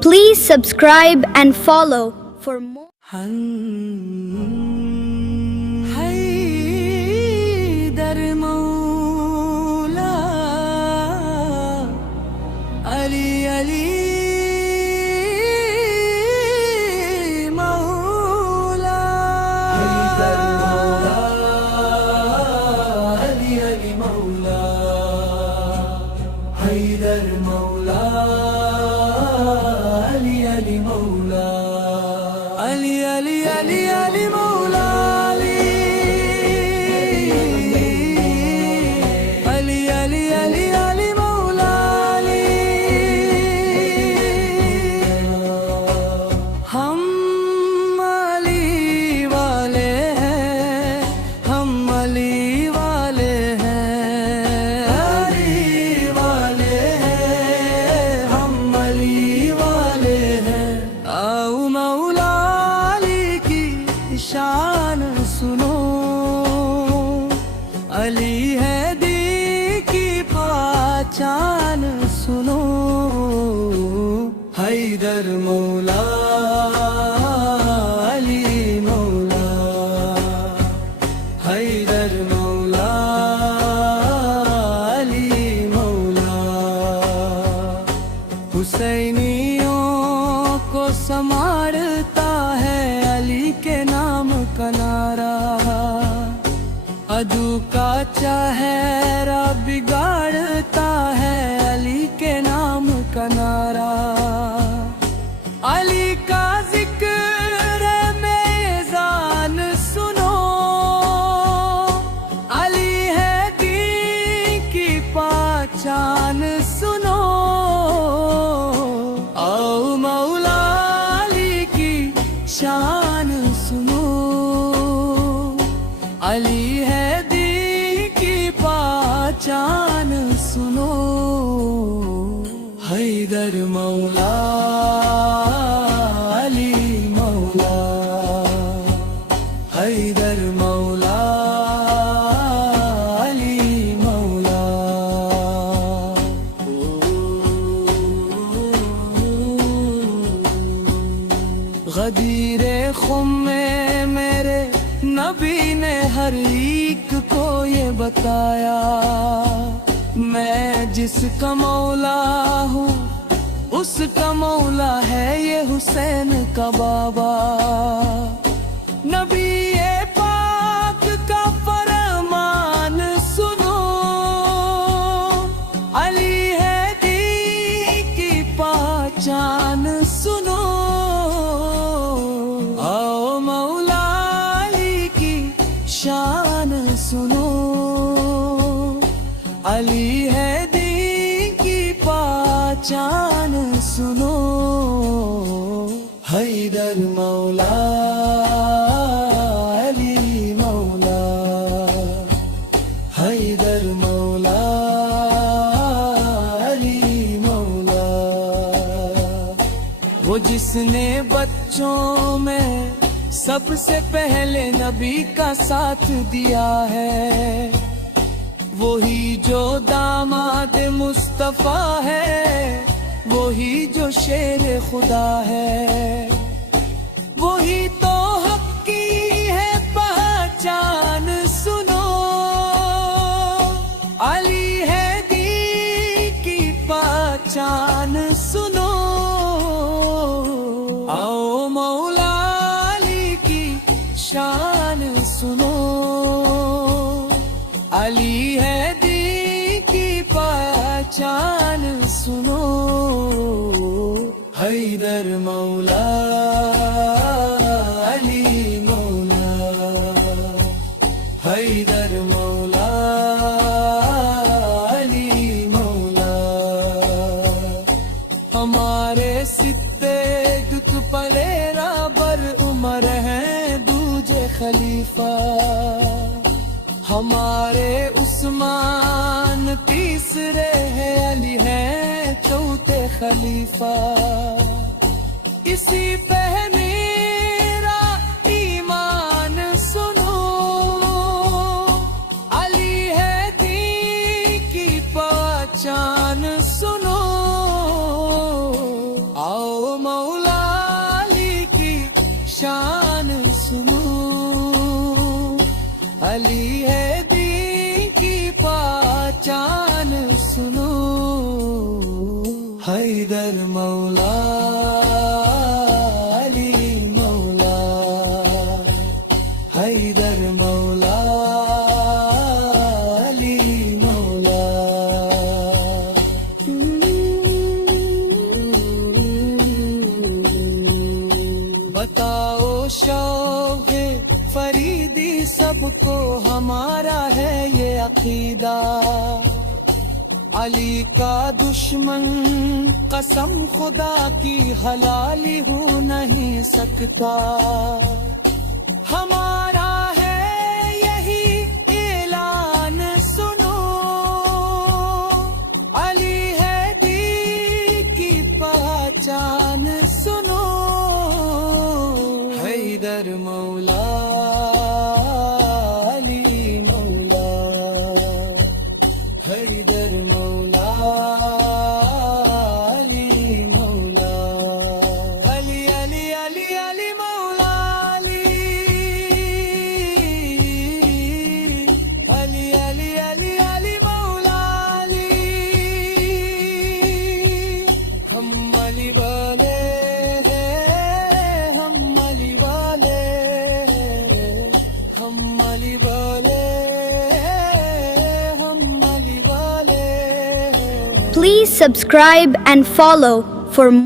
Please subscribe and follow for more. Haider مولا علی علی مولا حیدر مولا علی علی مولا حیدر مولا علی علی مولا علی علی علی علی مولا علی علی علی علی مولا علی ہم علی والے ہیں ہم علی والے ہیں علی والے ہیں ہم علی والے ہیں آؤ مولا علی کی شان سنو علی ہے دی کی پہچان سنو حیدر مولا علی مولا حیدر مولا علی مولا حسینیوں کو سنوارتا ہے علی کے نام کا نعرہ عدو کا چہرہ بگاڑتا ہے علی کے نام کا نعرہ علی کا ذکر میزان سنو علی ہے دین کی پہچان سنو آؤ مولا علی کی شان سنو علی ہے دین کی پہچان سنو حیدر مولا علی مولا حیدر مولا علی مولا غدیر خم میں میرے نبی نے ہر ایک کو یہ بتایا میں جس کا مولا ہوں اس کا مولا ہے یہ حسین کا بابا نبی پاک کا فرمان سنو علی ہے دین کی پہچان سنو آؤ مولا علی کی شان سنو علی ہے دین کی پہچان سنو حیدر مولا علی مولا حیدر مولا علی مولا وہ جس نے بچوں میں سب سے پہلے نبی کا ساتھ دیا ہے وہی جو داماد مصطفیٰ ہے وہی جو شیر خدا ہے وہی تو حق کی ہے پہچان سنو علی ہے دین کی پہچان سنو آؤ مولا علی کی شان سنو علی ہے دین کی پہچان سنو حیدر مولا علی مولا حیدر مولا علی مولا ہمارے صدیق پلیرا بر عمر ہیں دوجے خلیفہ ہمارے عثمان تیسرے ہیں علی ہیں چوتھے خلیفہ اسی پہ میرا ایمان سنو علی ہے دین کی پہچان سنو آؤ علی ہے دین کی پہچان سنو حیدر مولا علی مولا حیدر مولا علی مولا بتاؤ شوق فریدی سب کو ہمارا ہے یہ عقیدہ علی کا دشمن قسم خدا کی حلالی ہو نہیں سکتا ہمارا ہے یہی اعلان سنو علی ہے دین کی پہچان سنو حیدر مولا علی مولا حیدر مولا علی مولا علی علی علی علی مولا علی علی علی علی علی مولا علی ہم علی والے ہم علی والے ہم علی والے ہم علی والے Please subscribe and follow for more.